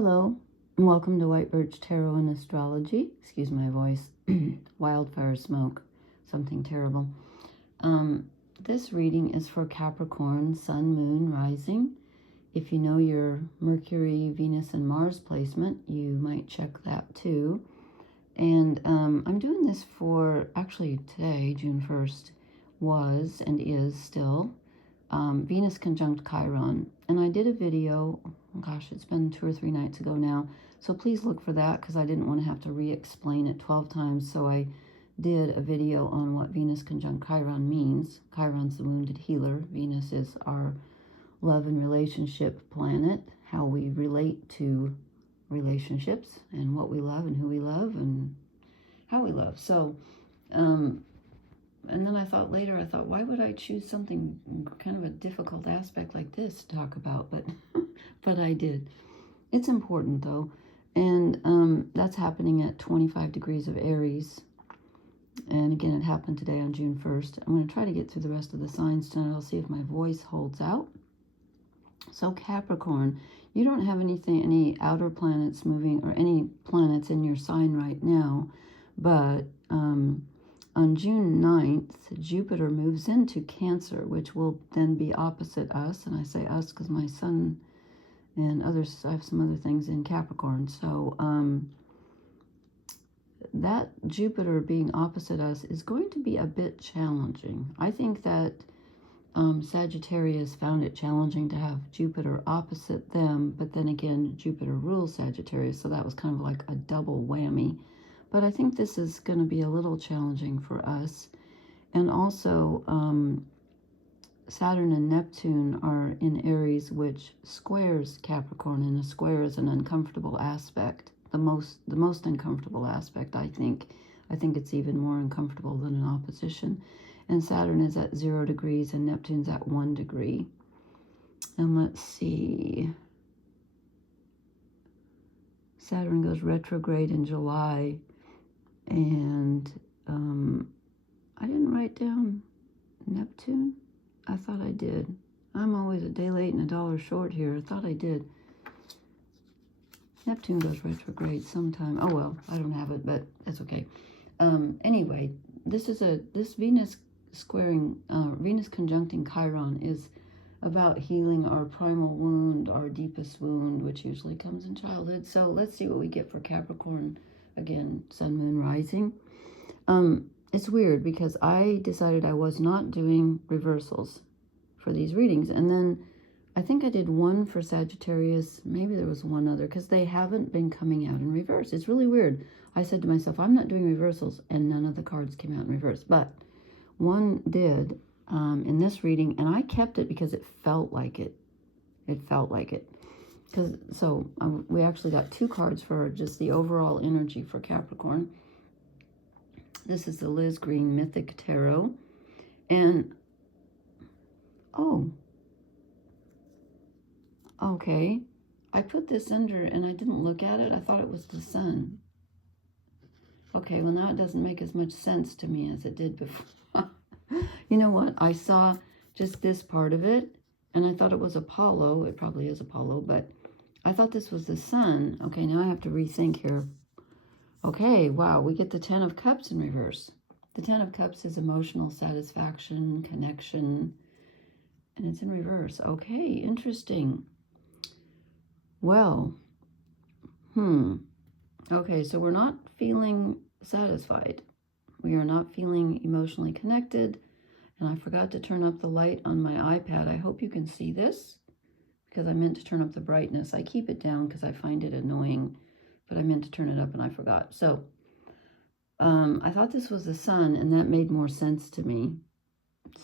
Hello, and welcome to White Birch Tarot and Astrology. Excuse my voice. Wildfire smoke. Something terrible. This reading is for Capricorn, Sun, Moon, Rising. If you know your Mercury, Venus, and Mars placement, you might check that too. And I'm doing this for, actually today, June 1st, was and is still Venus conjunct Chiron. And I did a video, gosh, it's been 2 or 3 nights ago now, so please look for that because I didn't want to have to re-explain it 12 times. So I did a video on what Venus conjunct Chiron means. Chiron's the wounded healer. Venus is our love and relationship planet, how we relate to relationships and what we love and who we love and how we love. So and then I thought, why would I choose something kind of a difficult aspect like this to talk about? But I did. It's important though. And that's happening at 25 degrees of Aries. And again, it happened today on June 1st. I'm going to try to get through the rest of the signs tonight. I'll see if my voice holds out. So Capricorn, you don't have any outer planets moving or any planets in your sign right now. But on June 9th, Jupiter moves into Cancer, which will then be opposite us. And I say us because my sun and others, I have some other things in Capricorn. So that Jupiter being opposite us is going to be a bit challenging. I think that Sagittarius found it challenging to have Jupiter opposite them, but then again, Jupiter rules Sagittarius, so that was kind of like a double whammy. But I think this is going to be a little challenging for us. And also, Saturn and Neptune are in Aries, which squares Capricorn, and a square is an uncomfortable aspect. The most uncomfortable aspect, I think. I think it's even more uncomfortable than an opposition. And Saturn is at 0 degrees and Neptune's at 1 degree. And let's see. Saturn goes retrograde in July. And I didn't write down Neptune. I thought I did. I'm always a day late and a dollar short here. I thought I did. Neptune goes retrograde sometime. Oh well, I don't have it, but that's okay. Anyway, this Venus squaring, Venus conjuncting Chiron is about healing our primal wound, our deepest wound, which usually comes in childhood. So let's see what we get for Capricorn. Again, Sun, Moon, Rising. It's weird because I decided I was not doing reversals for these readings. And then I think I did one for Sagittarius. Maybe there was one other because they haven't been coming out in reverse. It's really weird. I said to myself, I'm not doing reversals, and none of the cards came out in reverse. But one did in this reading, and I kept it because it felt like it. It felt like it. We actually got 2 cards for just the overall energy for Capricorn. This is the Liz Green Mythic Tarot. And, oh, okay. I put this under and I didn't look at it. I thought it was the sun. Okay, well now it doesn't make as much sense to me as it did before. You know what? I saw just this part of it and I thought it was Apollo. It probably is Apollo, but I thought this was the sun. Okay, now I have to rethink here. Okay, wow, we get the 10 of Cups in reverse. The 10 of Cups is emotional satisfaction, connection, and it's in reverse. Okay, interesting. Well, okay, so we're not feeling satisfied. We are not feeling emotionally connected. And I forgot to turn up the light on my iPad. I hope you can see this because I meant to turn up the brightness. I keep it down because I find it annoying, but I meant to turn it up and I forgot. So I thought this was the sun, and that made more sense to me.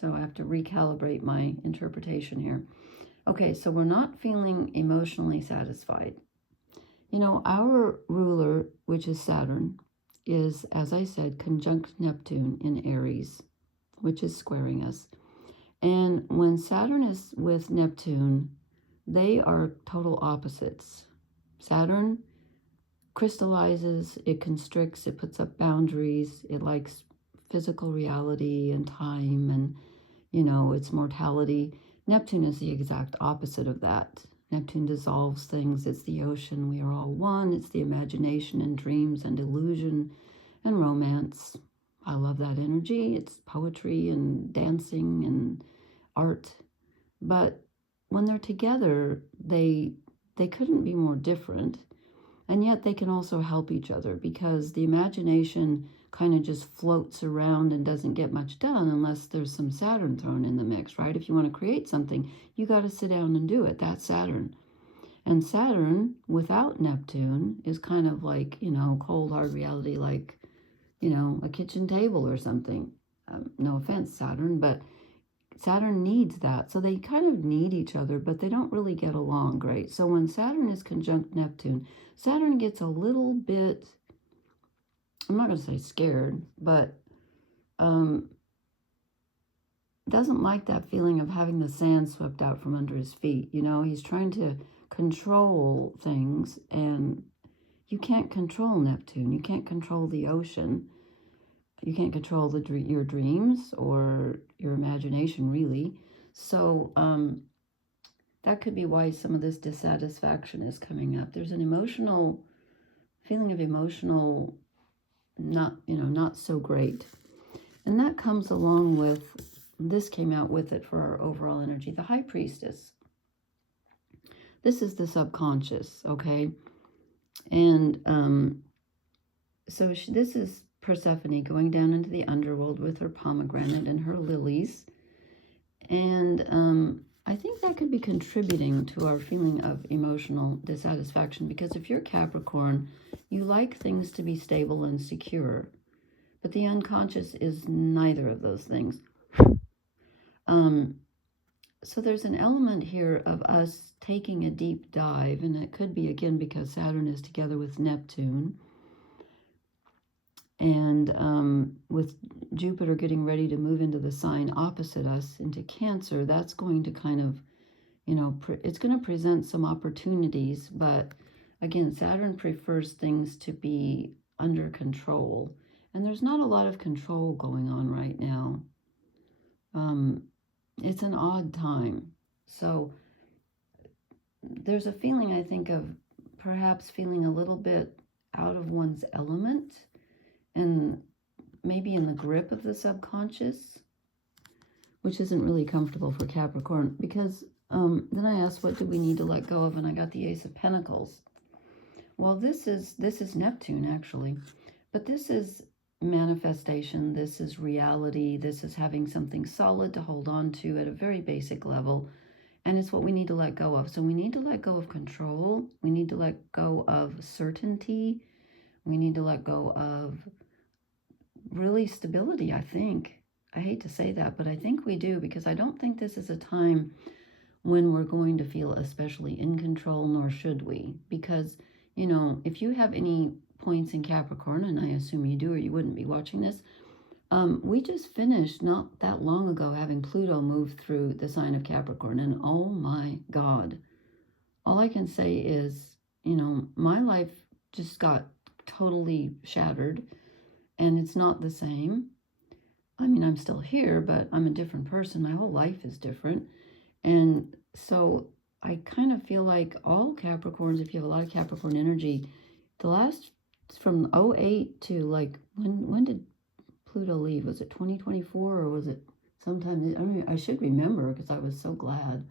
So I have to recalibrate my interpretation here. Okay, so we're not feeling emotionally satisfied. You know, our ruler, which is Saturn, is, as I said, conjunct Neptune in Aries, which is squaring us. And when Saturn is with Neptune, they are total opposites. Saturn crystallizes, it constricts, it puts up boundaries, it likes physical reality and time and, you know, its mortality. Neptune is the exact opposite of that. Neptune dissolves things. It's the ocean. We are all one. It's the imagination and dreams and illusion and romance. I love that energy. It's poetry and dancing and art. But when they're together, they couldn't be more different. And yet they can also help each other, because the imagination kind of just floats around and doesn't get much done unless there's some Saturn thrown in the mix, right? If you want to create something, you got to sit down and do it. That's Saturn. And Saturn without Neptune is kind of like, cold, hard reality, like, a kitchen table or something. No offense, Saturn, but Saturn needs that. So they kind of need each other, but they don't really get along great. So when Saturn is conjunct Neptune, Saturn gets a little bit, I'm not going to say scared, but doesn't like that feeling of having the sand swept out from under his feet. He's trying to control things, and you can't control Neptune. You can't control the ocean. You can't control your dreams or your imagination, really. So that could be why some of this dissatisfaction is coming up. There's an emotional feeling of emotional, not so great. And that comes along with, this came out with it for our overall energy, the High Priestess. This is the subconscious, okay? And so this is Persephone going down into the underworld with her pomegranate and her lilies. And I think that could be contributing to our feeling of emotional dissatisfaction, because if you're Capricorn, you like things to be stable and secure. But the unconscious is neither of those things. So there's an element here of us taking a deep dive, and it could be, again, because Saturn is together with Neptune. And with Jupiter getting ready to move into the sign opposite us, into Cancer, that's going to kind of, it's going to present some opportunities. But again, Saturn prefers things to be under control. And there's not a lot of control going on right now. It's an odd time. So there's a feeling, I think, of perhaps feeling a little bit out of one's element, and maybe in the grip of the subconscious, which isn't really comfortable for Capricorn, because then I asked, what do we need to let go of? And I got the Ace of Pentacles. Well, this is Neptune, actually, but this is manifestation. This is reality. This is having something solid to hold on to at a very basic level. And it's what we need to let go of. So we need to let go of control. We need to let go of certainty. We need to let go of really stability, I think. I hate to say that, but I think we do, because I don't think this is a time when we're going to feel especially in control, nor should we. Because, if you have any points in Capricorn, and I assume you do or you wouldn't be watching this, we just finished not that long ago having Pluto move through the sign of Capricorn, and oh my God. All I can say is, my life just got totally shattered, and it's not the same. I mean, I'm still here, but I'm a different person. My whole life is different. And so I kind of feel like all Capricorns, if you have a lot of Capricorn energy, from 08 to like, when did Pluto leave? Was it 2024 or was it sometime? I should remember, because I was so glad.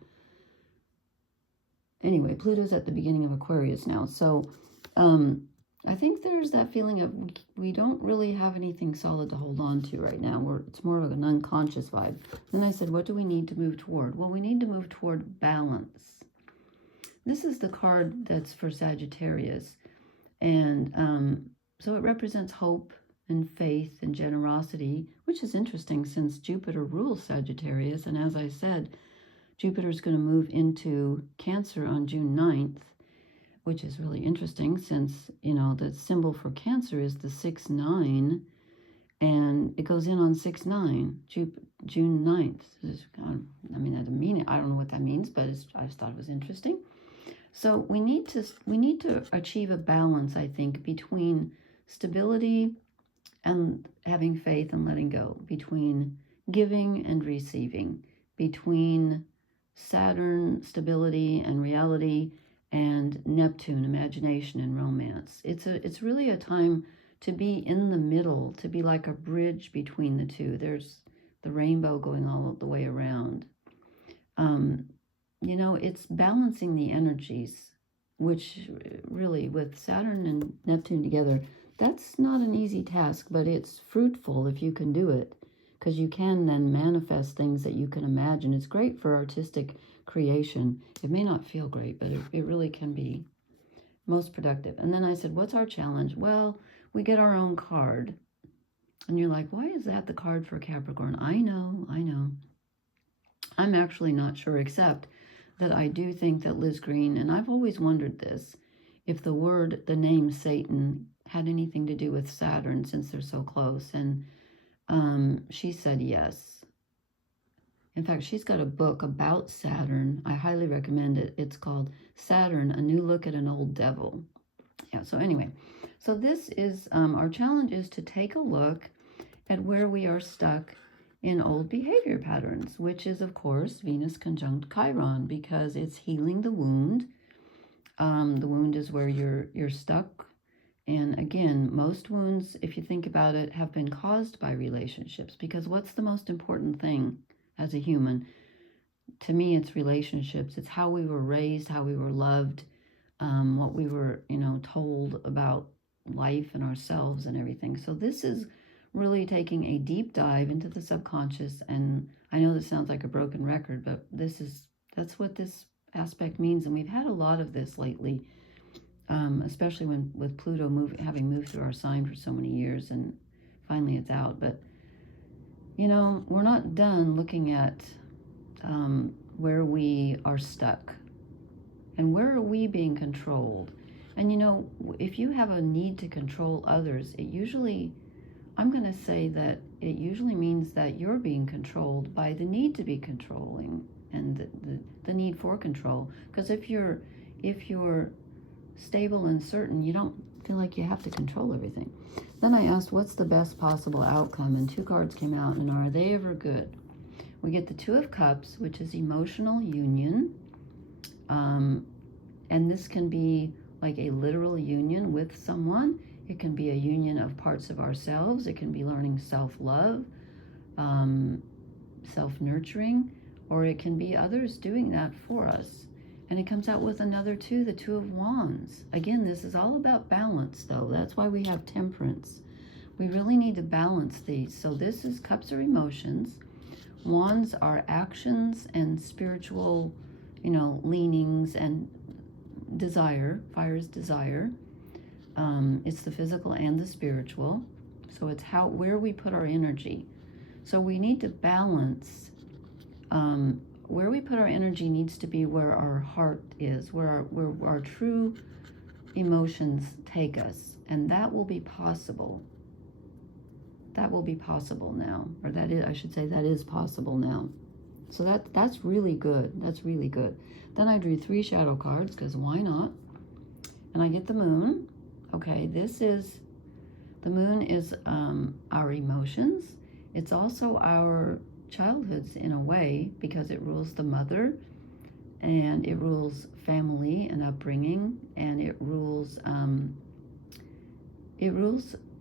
Anyway, Pluto's at the beginning of Aquarius now. So I think there's that feeling of we don't really have anything solid to hold on to right now. It's more of an unconscious vibe. Then I said, what do we need to move toward? Well, we need to move toward balance. This is the card that's for Sagittarius. And so it represents hope and faith and generosity, which is interesting since Jupiter rules Sagittarius. And as I said, Jupiter is going to move into Cancer on June 9th, which is really interesting since, the symbol for Cancer is the 6-9, and it goes in on 6-9, June 9th. I mean, that doesn't mean it. I don't know what that means, but I just thought it was interesting. So we need to achieve a balance, I think, between stability and having faith and letting go, between giving and receiving, between Saturn, stability and reality, and Neptune, imagination and romance. It's really a time to be in the middle, to be like a bridge between the two. There's the rainbow going all the way around. You know, it's balancing the energies, which really, with Saturn and Neptune together, that's not an easy task, but it's fruitful if you can do it, because you can then manifest things that you can imagine. It's great for artistic creation. It may not feel great, but it really can be most productive. And then I said, what's our challenge? Well, we get our own card. And you're like, why is that the card for Capricorn? I know. I'm actually not sure, except that I do think that Liz Green, and I've always wondered this, if the name Satan had anything to do with Saturn, since they're so close. And she said yes. In fact, she's got a book about Saturn. I highly recommend it. It's called Saturn, A New Look at an Old Devil. Yeah, so anyway, so this is, our challenge is to take a look at where we are stuck in old behavior patterns, which is, of course, Venus conjunct Chiron, because it's healing the wound. The wound is where you're stuck. And again, most wounds, if you think about it, have been caused by relationships, because what's the most important thing as a human? To me, it's relationships. It's how we were raised, how we were loved, what we were, told about life and ourselves and everything. So this is really taking a deep dive into the subconscious. And I know this sounds like a broken record, but that's what this aspect means. And we've had a lot of this lately, especially with Pluto having moved through our sign for so many years, and finally it's out. But we're not done looking at where we are stuck and where are we being controlled. And if you have a need to control others, I'm going to say that it usually means that you're being controlled by the need to be controlling and the need for control. Because if you're stable and certain, you don't feel like you have to control everything. Then I asked, what's the best possible outcome? And 2 cards came out, and are they ever good? We get the 2 of Cups, which is emotional union. And this can be like a literal union with someone. It can be a union of parts of ourselves. It can be learning self-love, self-nurturing, or it can be others doing that for us. And it comes out with another 2, the 2 of Wands. Again, this is all about balance, though. That's why we have Temperance. We really need to balance these. So this is Cups are emotions. Wands are actions and spiritual, leanings and desire. Fire is desire. It's the physical and the spiritual. So it's where we put our energy. So we need to balance. Where we put our energy needs to be where our heart is, where our true emotions take us. And that will be possible. That will be possible now. Or that is possible now. So that's really good. That's really good. Then I drew 3 shadow cards, because why not? And I get the moon. Okay, the moon is our emotions. It's also our childhoods in a way, because it rules the mother, and it rules family and upbringing, and it rules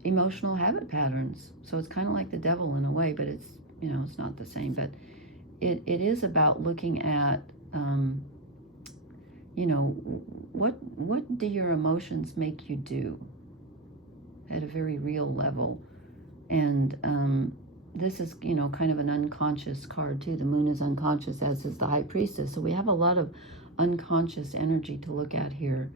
emotional habit patterns. So it's kind of like the devil in a way, but it's it's not the same. But it is about looking at what do your emotions make you do at a very real level. And this is kind of an unconscious card too. The moon is unconscious, as is the High Priestess. So we have a lot of unconscious energy to look at here,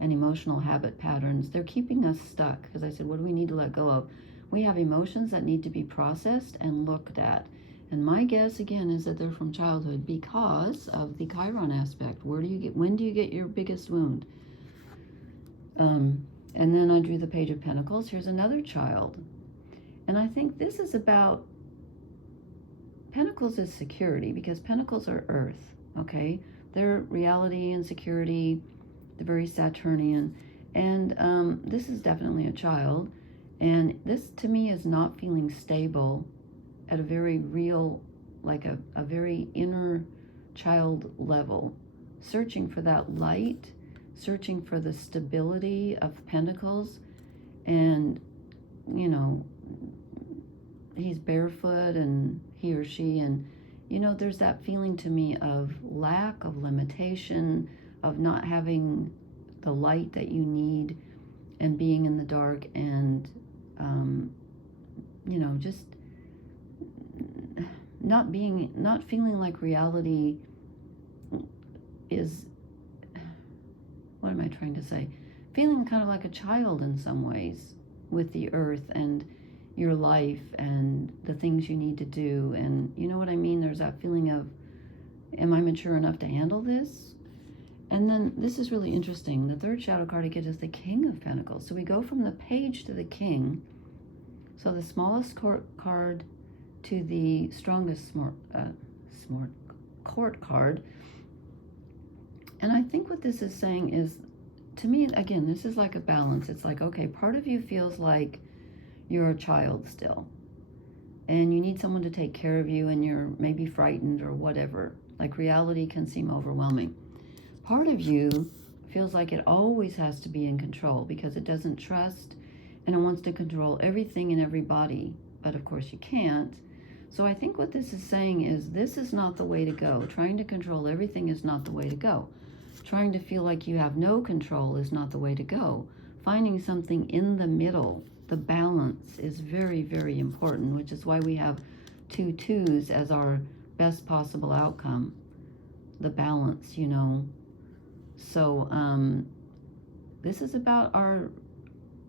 and emotional habit patterns. They're keeping us stuck, because I said, what do we need to let go of? We have emotions that need to be processed and looked at. And my guess, again, is that they're from childhood, because of the Chiron aspect. When do you get your biggest wound? And then I drew the Page of Pentacles. Here's another child. And I think this is about, Pentacles is security, because Pentacles are earth, okay? They're reality and security. They're very Saturnian. And this is definitely a child. And this, to me, is not feeling stable at a very real, like a very inner child level, searching for that light, searching for the stability of Pentacles. And, you know, he's barefoot, and he or she, and, you know, there's that feeling to me of lack, of limitation, of not having the light that you need, and being in the dark, and, you know, just not feeling like reality is, what am I trying to say? Feeling kind of like a child in some ways with the earth and your life and the things you need to do. And you know what I mean? There's that feeling of, am I mature enough to handle this? And then this is really interesting. The third shadow card I get is the King of Pentacles. So we go from the Page to the King. So the smallest card to the strongest court card. And I think what this is saying is, to me, again, this is like a balance. It's like, okay, part of you feels like you're a child still, and you need someone to take care of you, and you're maybe frightened or whatever. Like reality can seem overwhelming. Part of you feels like it always has to be in control because it doesn't trust, and it wants to control everything and everybody. But of course you can't. So I think what this is saying is, this is not the way to go. Trying to control everything is not the way to go. Trying to feel like you have no control is not the way to go. Finding something in the middle, the balance, is very, very important, which is why we have 2 twos as our best possible outcome. The balance, you know. So this is about our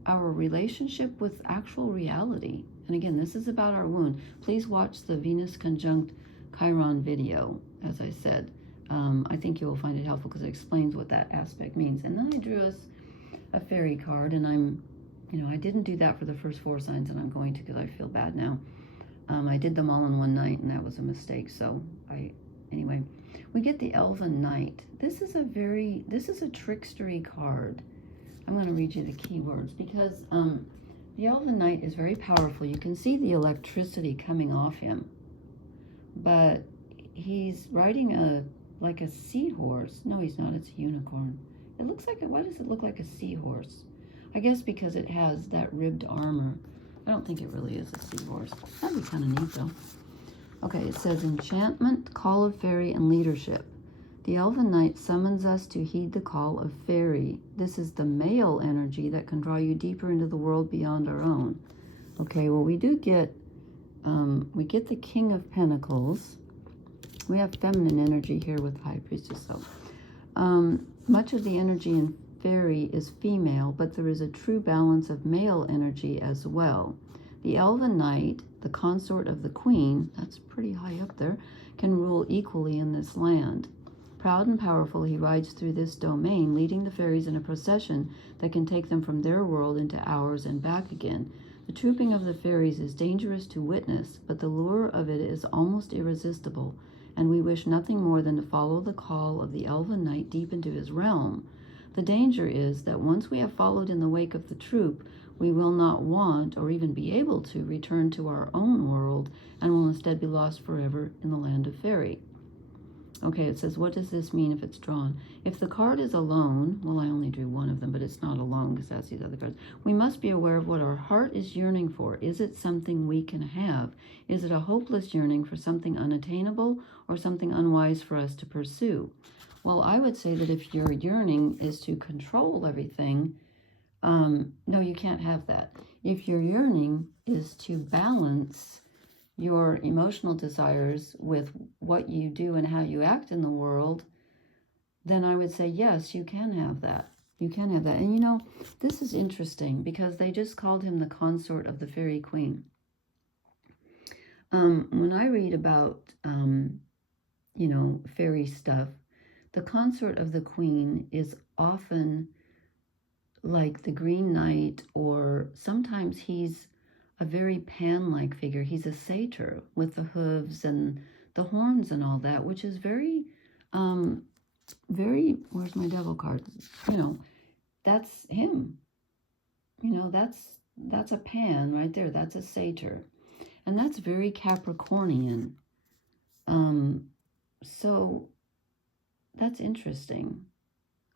relationship with actual reality. And again, this is about our wound. Please watch the Venus conjunct Chiron video, as I said. I think you will find it helpful because it explains what that aspect means. And then I drew us a fairy card, and I didn't do that for the first 4 signs, and I'm going to because I feel bad now. I did them all in one night, and that was a mistake. So anyway, we get the Elven Knight. This is a trickstery card. I'm going to read you the keywords because the Elven Knight is very powerful. You can see the electricity coming off him, but he's riding like a seahorse. No, he's not. It's a unicorn. It looks like why does it look like a seahorse? I guess because it has that ribbed armor. I don't think it really is a seahorse. That'd be kind of neat though. Okay, it says enchantment, call of fairy, and leadership. The Elven Knight summons us to heed the call of fairy. This is the male energy that can draw you deeper into the world beyond our own. Okay, well we do get, we get the King of Pentacles. We have feminine energy here with the High Priestess. So much of the energy in fairy is female, but there is a true balance of male energy as well. The Elven Knight, the consort of the Queen, that's pretty high up there, can rule equally in this land. Proud and powerful, he rides through this domain, leading the fairies in a procession that can take them from their world into ours and back again. The trooping of the fairies is dangerous to witness, but the lure of it is almost irresistible, and we wish nothing more than to follow the call of the Elven Knight deep into his realm. The danger is that once we have followed in the wake of the troop, we will not want or even be able to return to our own world and will instead be lost forever in the land of fairy. Okay, it says, what does this mean if it's drawn? If the card is alone, well, I only drew one of them, but it's not alone because that's these other cards. We must be aware of what our heart is yearning for. Is it something we can have? Is it a hopeless yearning for something unattainable or something unwise for us to pursue? Well, I would say that if your yearning is to control everything, no, you can't have that. If your yearning is to balance your emotional desires with what you do and how you act in the world, then I would say, yes, you can have that. You can have that. And you know, this is interesting because they just called him the consort of the fairy queen. When I read about, fairy stuff, the consort of the queen is often like the Green Knight, or sometimes he's a very Pan-like figure. He's a satyr with the hooves and the horns and all that, which is very, where's my devil card? That's him. That's a Pan right there. That's a satyr. And that's very Capricornian. So that's interesting,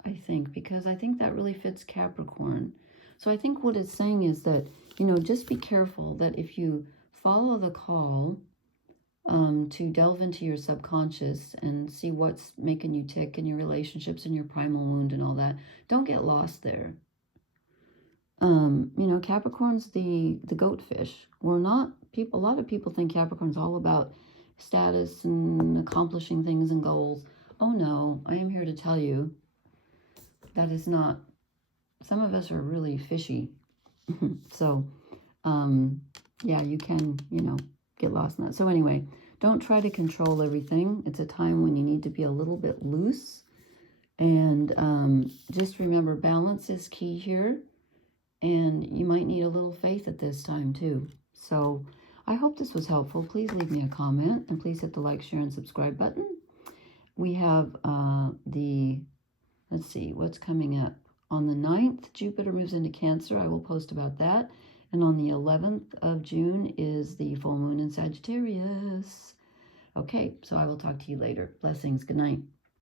I think, because I think that really fits Capricorn. So I think what it's saying is that, just be careful that if you follow the call to delve into your subconscious and see what's making you tick in your relationships and your primal wound and all that, don't get lost there. Capricorn's the goatfish. We're not people. A lot of people think Capricorn's all about status and accomplishing things and goals. Oh no, I am here to tell you that is not. Some of us are really fishy. So, yeah, you can, get lost in that. So anyway, don't try to control everything. It's a time when you need to be a little bit loose. And just remember, balance is key here. And you might need a little faith at this time too. So I hope this was helpful. Please leave me a comment and please hit the like, share, and subscribe button. We have let's see, what's coming up. On the 9th, Jupiter moves into Cancer. I will post about that. And on the 11th of June is the full moon in Sagittarius. Okay, so I will talk to you later. Blessings. Good night.